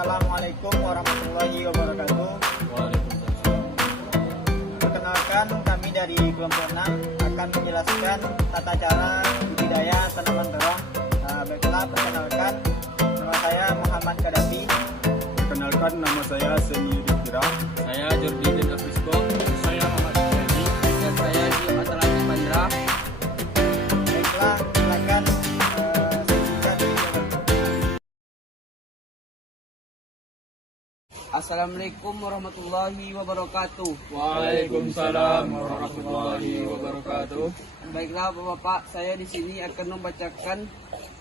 Assalamualaikum warahmatullahi wabarakatuh. Waalaikumsalam. Perkenalkan, kami dari kelompok 6 akan menjelaskan tata cara budidaya tanaman terong. Baiklah, perkenalkan, nama saya Muhammad Kadafi. Perkenalkan, nama saya Seni Rifira. Saya Jordi bin Afrisco. Saya Ahmad Jadi. Dan saya Jimat Alani Pandra. Baiklah, silakan saksikan video. Assalamualaikum warahmatullahi wabarakatuh. Waalaikumsalam warahmatullahi wabarakatuh. Baiklah Bapak, saya di sini akan membacakan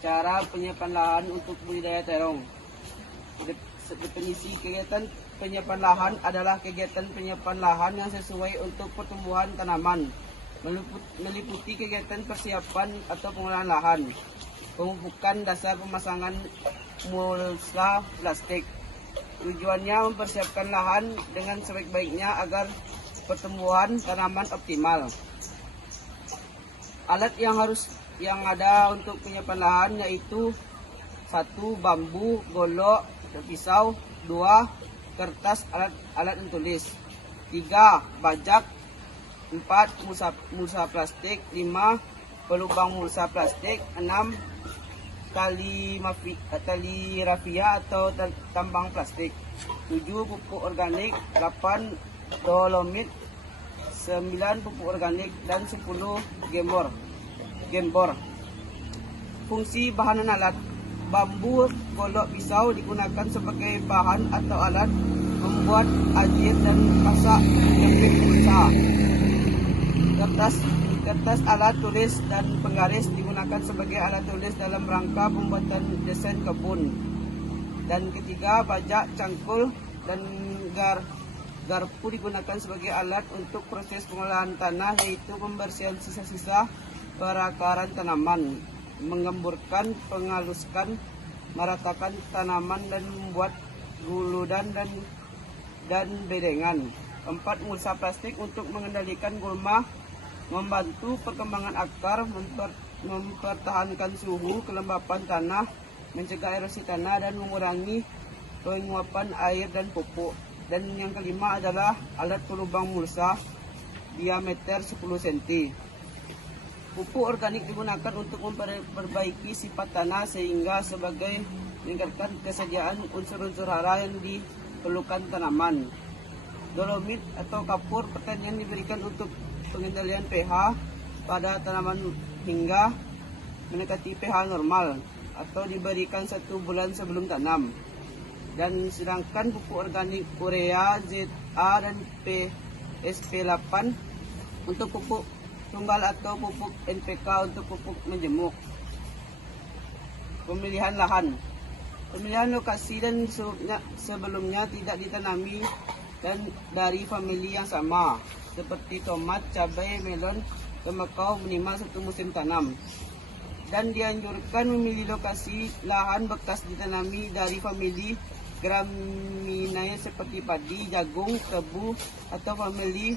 cara penyiapan lahan untuk budidaya terong. Definisi kegiatan penyiapan lahan adalah kegiatan penyiapan lahan yang sesuai untuk pertumbuhan tanaman, meliputi kegiatan persiapan atau pengolahan lahan, pemupukan dasar, pemasangan mulsa plastik. Tujuannya mempersiapkan lahan dengan sebaik-baiknya agar pertumbuhan tanaman optimal. Alat yang ada untuk penyiapan lahan yaitu 1. Bambu, golok, pisau. 2. Kertas alat menulis. 3. Bajak. 4. Mulsa plastik. 5. Pelubang mulsa plastik. 6. Tali rafia atau tambang plastik. 7. Pupuk organik. 8. Dolomit. 9. Pupuk organik. Dan 10. Gembor. Fungsi bahan dan alat. Bambu, golok, pisau digunakan sebagai bahan atau alat membuat ajir dan masak jepit mulsa. Kertas alat tulis dan penggaris digunakan sebagai alat tulis dalam rangka pembuatan desain kebun. Dan ketiga, bajak, cangkul, dan garpu digunakan sebagai alat untuk proses pengolahan tanah, yaitu pembersihan sisa-sisa perakaran tanaman, menggemburkan, penghaluskan, meratakan tanaman, dan membuat guludan dan bedengan. 4. Mulsa plastik untuk mengendalikan gulma, membantu perkembangan akar, mempertahankan suhu kelembapan tanah, mencegah erosi tanah, dan mengurangi penguapan air dan pupuk. Dan yang kelima adalah alat pelubang mulsa diameter 10 cm. Pupuk organik digunakan untuk memperbaiki sifat tanah sehingga sebagai meningkatkan kesediaan unsur-unsur hara yang diperlukan tanaman. Dolomit atau kapur pertanian diberikan untuk pengendalian pH pada tanaman hingga mendekati pH normal atau diberikan 1 bulan sebelum tanam. Dan sedangkan pupuk organik urea, ZA, dan PSP8 untuk pupuk tunggal atau pupuk NPK untuk pupuk menjemuk. Pemilihan lahan. Pemilihan lokasi dan sebelumnya tidak ditanami dan dari famili yang sama seperti tomat, cabai, melon, tembakau minimal 1 musim tanam. Dan dianjurkan memilih lokasi lahan bekas ditanami dari famili Gramineae seperti padi, jagung, tebu, atau famili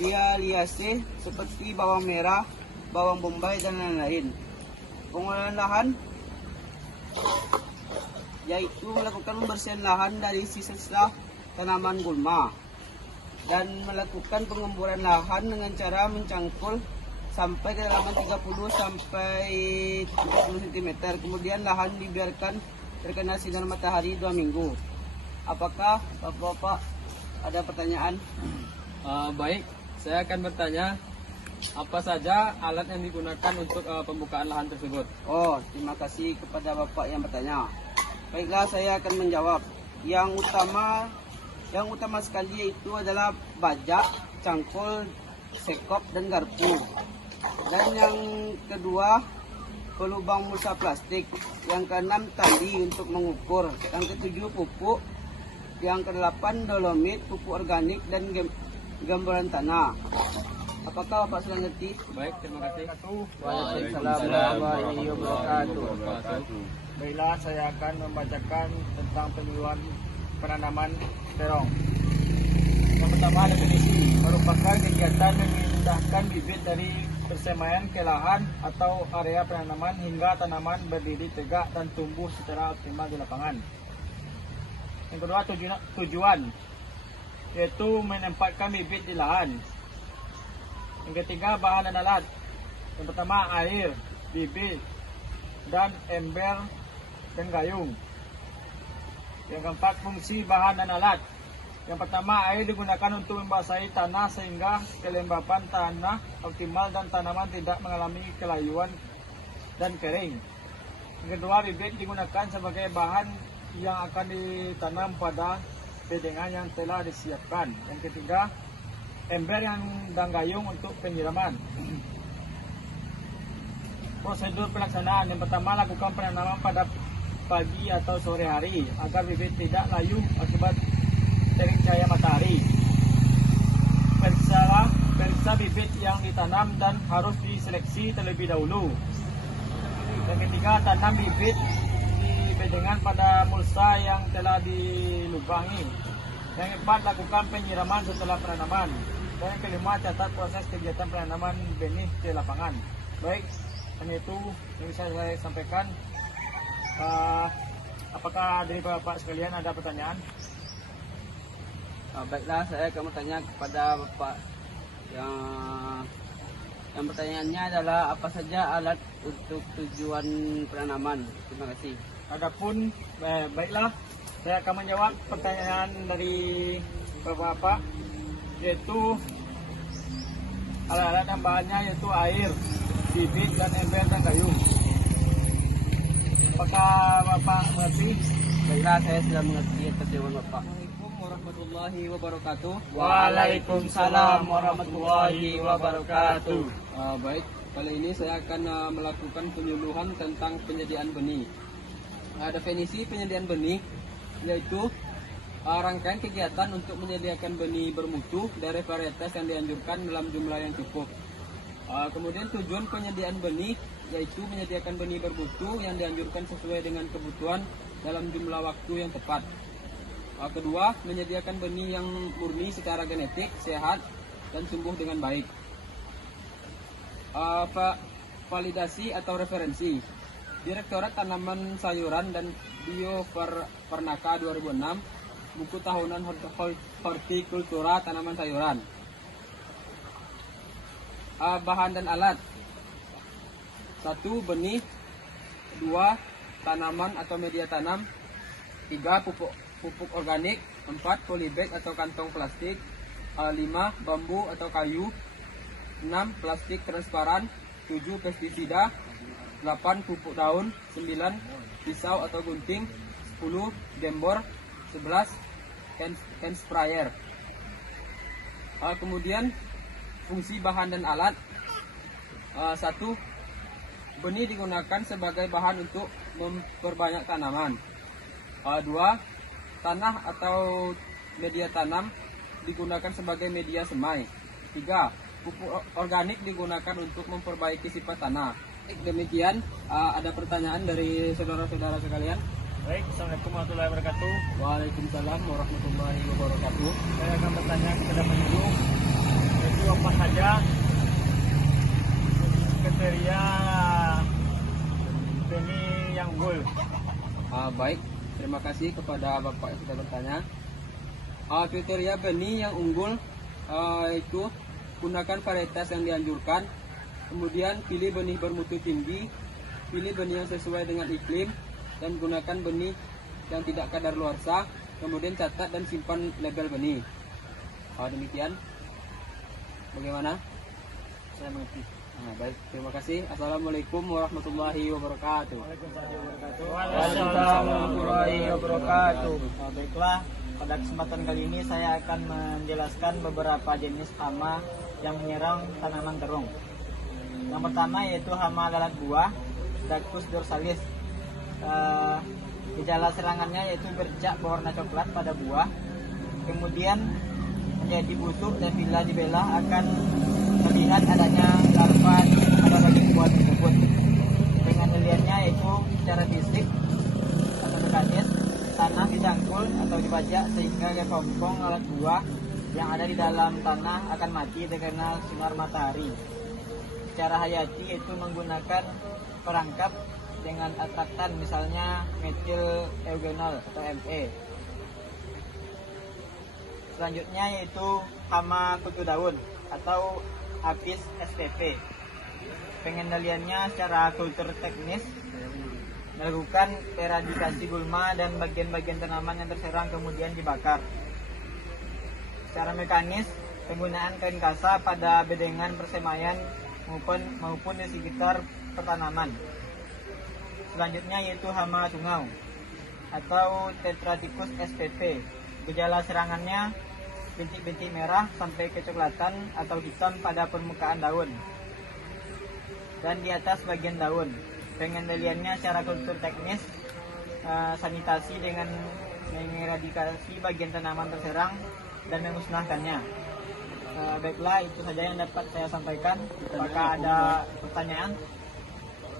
Liaceae seperti bawang merah, bawang bombay, dan lain-lain. Pengolahan lahan yaitu melakukan pembersihan lahan dari sisa-sisa tanaman gulma dan melakukan pengemburan lahan dengan cara mencangkul sampai kedalaman 30 sampai 30 cm. Kemudian lahan dibiarkan terkena sinar matahari 2 minggu. Apakah Bapak-bapak ada pertanyaan? Baik, saya akan bertanya, apa saja alat yang digunakan untuk pembukaan lahan tersebut? Oh, terima kasih kepada Bapak yang bertanya. Baiklah, saya akan menjawab. Yang utama sekali yaitu adalah bajak, cangkul, sekop, dan garpu. Dan yang kedua, pelubang mulsa plastik. Yang keenam, tali untuk mengukur. Yang ketujuh, pupuk. Yang kedelapan, dolomit, pupuk organik, dan gambaran tanah. Apakah Bapak sudah ngerti? Baik, terima kasih. Waalaikumsalam warahmatullahi wabarakatuh. Baiklah, saya akan membacakan tentang penyuluhan penanaman terong. Yang pertama, definisi merupakan kegiatan yang memindahkan bibit dari persemaian ke lahan atau area penanaman hingga tanaman berdiri tegak dan tumbuh secara optimal di lapangan. Yang kedua tujuan, yaitu menempatkan bibit di lahan. Yang ketiga bahan dan alat. Yang pertama air, bibit, dan ember dan gayung. Yang keempat fungsi bahan dan alat. Yang pertama, air digunakan untuk membasahi tanah sehingga kelembapan tanah optimal dan tanaman tidak mengalami kelayuan dan kering. Yang kedua, bibit digunakan sebagai bahan yang akan ditanam pada bedengan yang telah disiapkan. Yang ketiga, ember dan gayung untuk penyiraman. Prosedur pelaksanaan. Yang pertama, lakukan penanaman pada pagi atau sore hari agar bibit tidak layu akibat terik cahaya matahari. Periksa bibit yang ditanam dan harus diseleksi terlebih dahulu. Yang ketiga, tanam bibit di bedengan pada mulsa yang telah dilubangi. Yang keempat, lakukan penyiraman setelah penanaman. Dan yang kelima, catat proses kegiatan penanaman benih di lapangan. Baik, hanya itu yang bisa saya sampaikan. Apakah dari Bapak sekalian ada pertanyaan? Baiklah, saya akan bertanya kepada Bapak yang pertanyaannya adalah apa saja alat untuk tujuan penanaman. Terima kasih. Adapun baiklah, saya akan menjawab pertanyaan dari Bapak, yaitu alat-alat dan bahannya yaitu air, bibit, dan ember dan gayung. Apakah Bapak mengerti? Baiklah, saya sudah mengerti atas jawaban Bapak. Assalamualaikum warahmatullahi wabarakatuh. Waalaikumsalam warahmatullahi wabarakatuh. Baik, kali ini saya akan melakukan penyuluhan tentang penyediaan benih. Definisi penyediaan benih yaitu rangkaian kegiatan untuk menyediakan benih bermutu dari varietas yang dianjurkan dalam jumlah yang cukup. Kemudian tujuan penyediaan benih yaitu menyediakan benih bermutu yang dianjurkan sesuai dengan kebutuhan dalam jumlah waktu yang tepat. Kedua, menyediakan benih yang murni secara genetik, sehat, dan tumbuh dengan baik. Validasi atau referensi. Direktorat Tanaman Sayuran dan Bio-Pernaka 2006, buku tahunan Hortikultura Tanaman Sayuran. Bahan dan alat. 1. Benih. 2. Tanaman atau media tanam. 3. Pupuk organik. 4. Polybag atau kantong plastik. 5. Bambu atau kayu. 6. Plastik transparan. 7. Pestisida. 8. Pupuk daun. 9. Pisau atau gunting. 10. Gembor. 11. Hand sprayer. Kemudian fungsi bahan dan alat. 1. Benih digunakan sebagai bahan untuk memperbanyak tanaman. 2. Tanah atau media tanam digunakan sebagai media semai. 3. Pupuk organik digunakan untuk memperbaiki sifat tanah. Demikian, ada pertanyaan dari saudara-saudara sekalian. Baik, Assalamualaikum warahmatullahi wabarakatuh. Waalaikumsalam warahmatullahi wabarakatuh. Saya akan bertanya kepada penyuluh, yaitu apa saja kriteria benih yang unggul. Baik, terima kasih kepada Bapak yang sudah bertanya. Kriteria benih yang unggul itu gunakan varietas yang dianjurkan, kemudian pilih benih bermutu tinggi, pilih benih yang sesuai dengan iklim, dan gunakan benih yang tidak kadaluarsa, kemudian catat dan simpan label benih. Demikian. Bagaimana? Saya mengerti. Baik, terima kasih. Assalamualaikum warahmatullahi wabarakatuh. Waalaikumsalam warahmatullahi wabarakatuh. Baiklah, pada kesempatan kali ini saya akan menjelaskan beberapa jenis hama yang menyerang tanaman terung. Yang pertama yaitu hama lalat buah, Dacus dorsalis. Gejala serangannya yaitu bercak berwarna coklat pada buah, kemudian menjadi busuk dan bila dibelah akan terlihat adanya larva pada bagian buah tersebut. Dengan dilihatnya yaitu secara fisik atau mekanis, tanah didangkul atau dibajak sehingga kepompong alat buah yang ada di dalam tanah akan mati terkena sinar matahari. Secara hayati yaitu menggunakan perangkap dengan atraktan, misalnya metil eugenol atau ME. Selanjutnya yaitu hama kutu daun atau Apis spp. Pengendaliannya secara kultur teknis, melakukan eradikasi gulma dan bagian-bagian tanaman yang terserang kemudian dibakar. Secara mekanis, penggunaan kain kasa pada bedengan persemaian maupun di sekitar pertanaman. Selanjutnya yaitu hama tungau atau Tetraticus spp. Gejala serangannya bintik-bintik merah sampai kecoklatan atau hitam pada permukaan daun dan di atas bagian daun. Pengendaliannya secara kultur teknis, sanitasi dengan mengeradikasi bagian tanaman terserang dan memusnahkannya. Baiklah, itu saja yang dapat saya sampaikan. Apakah ada pertanyaan?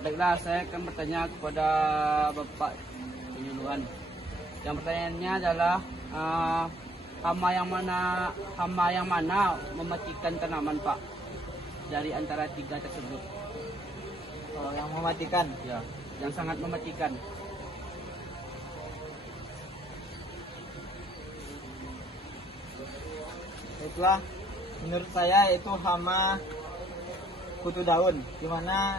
Baiklah, saya akan bertanya kepada Bapak penyuluhan. Yang pertanyaannya adalah hama yang mana mematikan tanaman, Pak, dari antara 3 tersebut? Oh, yang mematikan. Ya, yang sangat mematikan. Baiklah, menurut saya itu hama kutu daun, di mana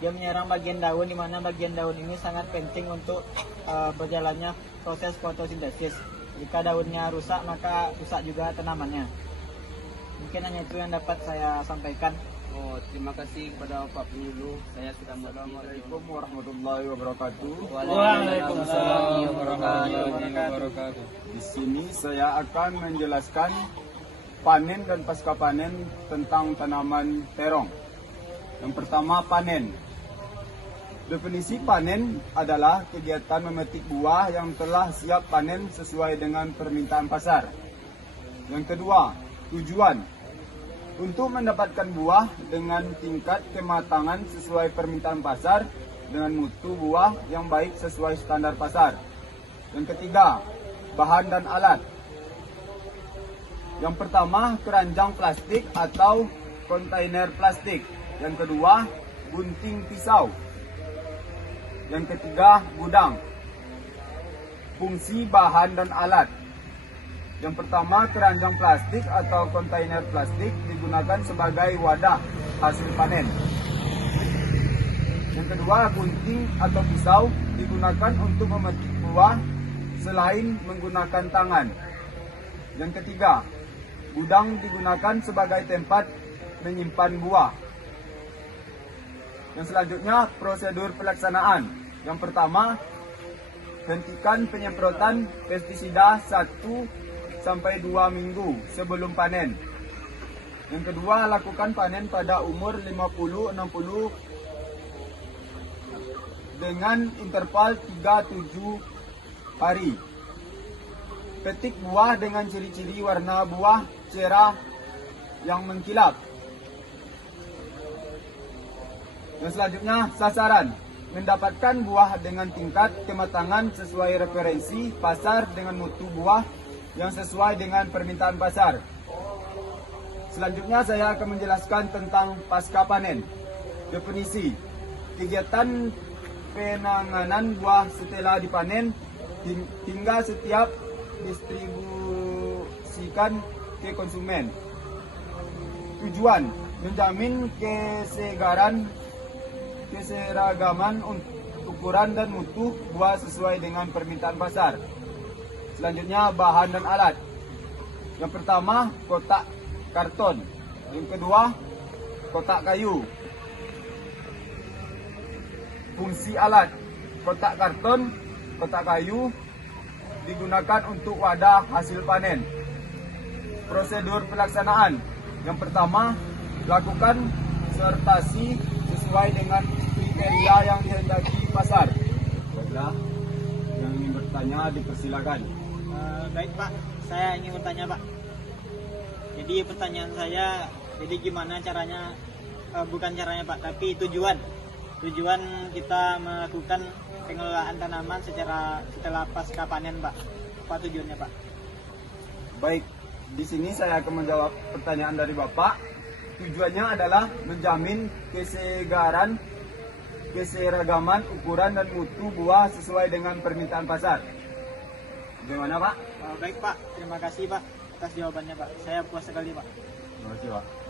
dia menyerang bagian daun, di mana bagian daun ini sangat penting untuk berjalannya proses fotosintesis. Jika daunnya rusak, maka rusak juga tanamannya. Mungkin hanya itu yang dapat saya sampaikan. Oh, terima kasih kepada Bapak penyuluh. Saya sudah Assalamualaikum warahmatullahi wabarakatuh. Waalaikumsalam warahmatullahi wabarakatuh. Di sini saya akan menjelaskan panen dan pasca panen tentang tanaman terong. Yang pertama, panen. Definisi panen adalah kegiatan memetik buah yang telah siap panen sesuai dengan permintaan pasar. Yang kedua, tujuan. Untuk mendapatkan buah dengan tingkat kematangan sesuai permintaan pasar dengan mutu buah yang baik sesuai standar pasar. Yang ketiga, bahan dan alat. Yang pertama, keranjang plastik atau kontainer plastik. Yang kedua, gunting pisau. Yang ketiga, gudang. Fungsi bahan dan alat. Yang pertama, keranjang plastik atau kontainer plastik digunakan sebagai wadah hasil panen. Yang kedua, gunting atau pisau digunakan untuk memetik buah selain menggunakan tangan. Yang ketiga, gudang digunakan sebagai tempat menyimpan buah. Yang selanjutnya, prosedur pelaksanaan. Yang pertama, hentikan penyemprotan pestisida 1-2 minggu sebelum panen. Yang kedua, lakukan panen pada umur 50-60 dengan interval 3-7 hari. Petik buah dengan ciri-ciri warna buah cerah yang mengkilap. Yang selanjutnya, sasaran. Mendapatkan buah dengan tingkat kematangan sesuai referensi pasar dengan mutu buah yang sesuai dengan permintaan pasar. Selanjutnya saya akan menjelaskan tentang pasca panen. Definisi. Kegiatan penanganan buah setelah dipanen hingga setiap distribusikan ke konsumen. Tujuan. Menjamin keseragaman ukuran dan mutu buah sesuai dengan permintaan pasar. Selanjutnya, bahan dan alat. Yang pertama, kotak karton. Yang kedua, kotak kayu. Fungsi alat. Kotak karton, kotak kayu digunakan untuk wadah hasil panen. Prosedur pelaksanaan. Yang pertama, lakukan sortasi sesuai dengan kriteria yang dihendaki pasar. Baiklah, yang ingin bertanya dipersilakan. Baik Pak, saya ingin bertanya Pak. Jadi pertanyaan saya, jadi gimana caranya, bukan caranya Pak, tapi tujuan kita melakukan pengelolaan tanaman setelah pasca panen Pak. Apa tujuannya Pak? Baik, di sini saya akan menjawab pertanyaan dari Bapak. Tujuannya adalah menjamin keseragaman ukuran dan mutu buah sesuai dengan permintaan pasar. Bagaimana Pak? Baik Pak, terima kasih Pak. atas jawabannya Pak. Saya puas sekali Pak. Terima kasih Pak.